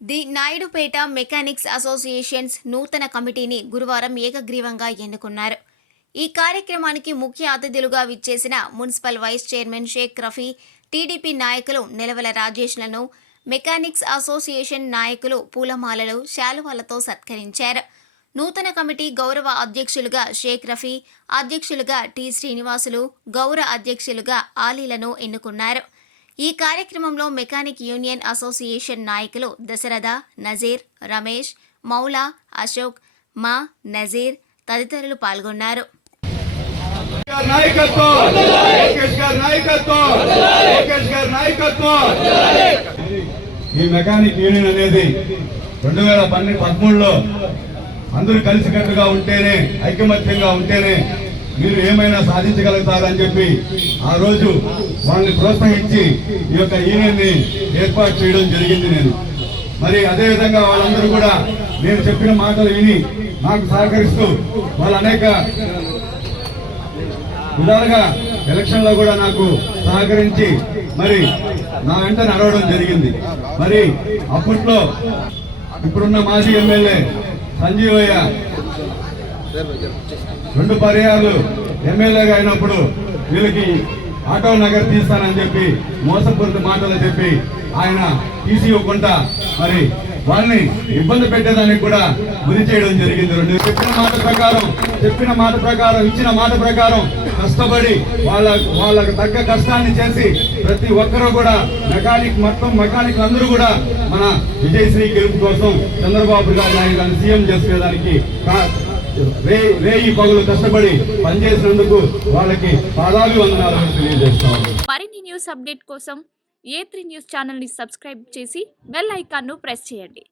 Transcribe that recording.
The Naidupeta mechanics associations నూతన కమిటీని గురువారం ఏకగ్రీవంగా ఎన్నుకున్నారు. ఈ కార్యక్రమానికి ముఖ్య అతిథులుగా విచ్చేసిన municipal vice chairman Sheikh Rafi TDP నాయకులు నిలవల రాజేష్లను మెకానిక్స్ అసోసియేషన్ నాయకులు పూలమాలలు శాలువాలతో సత్కరించారు. నూతన కమిటీ గౌరవ అధ్యక్షులుగా షేక్ రఫీ అధ్యక్షులుగా టి శ్రీనివాసులు గౌరవ అధ్యక్షులుగా ఆలీలను ఎన్నుకున్నారు. ఈ కార్యక్రమంలో మెకానిక్ యూనియన్ అసోసియేషన్ నాయకులు దశరథ నజీర్ రమేష్ మౌలా అశోక్ మా నజీర్ తదితరులు పాల్గొన్నారు. ఈ మెకానిక్ యూనియన్ అనేది రెండు వేల పన్నెండు పదమూడులో అందరూ కలిసికట్టుగా ఉంటేనే ఐకమత్యంగా ఉంటేనే మీరు ఏమైనా సాధించగలుగుతారని చెప్పి ఆ రోజు వాళ్ళని ప్రోత్సహించి ఈ యొక్క ఈవెంట్ని ఏర్పాటు చేయడం జరిగింది నేను. మరి అదేవిధంగా వాళ్ళందరూ కూడా నేను చెప్పిన మాటలు విని నాకు సహకరిస్తూ వాళ్ళు అనేక విధాలుగా ఎలక్షన్లో కూడా నాకు సహకరించి మరి నా వెంట నడవడం జరిగింది. మరి అప్పట్లో ఇప్పుడున్న మాజీ ఎమ్మెల్యే సంజీవయ్య రెండు పర్యాలు ఎమ్మెల్యేగా అయినప్పుడు వీళ్ళకి ఆటో నగర్ తీస్తానని చెప్పి మోసపూరిత మాటలు చెప్పి ఆయన తీసి ఇవ్వకుండా మరి వాళ్ళని ఇబ్బంది పెట్టేదానికి కూడా గురి చేయడం జరిగింది. రెండు చెప్పిన మాట ప్రకారం చెప్పిన మాట ప్రకారం ఇచ్చిన మాట ప్రకారం కష్టపడి వాళ్ళ వాళ్ళకు తగ్గ కష్టాన్ని చేసి ప్రతి ఒక్కరూ కూడా మెకానిక్ మొత్తం మెకానిక్ అందరూ కూడా మన విజయశ్రీ గెలుపు కోసం చంద్రబాబు గారు ఆయన సీఎం చేసుకునేదానికి రే రేయి పగులు కష్టపడి పనిచేసినందుకు వాళ్ళకి పాదాలు వందనాలు తెలియజేస్తాను మరిన్ని న్యూస్ అప్డేట్ కోసం ఏ త్రీ న్యూస్ ఛానల్ని సబ్స్క్రైబ్ చేసి బెల్ ఐకాన్ను ప్రెస్ చేయండి.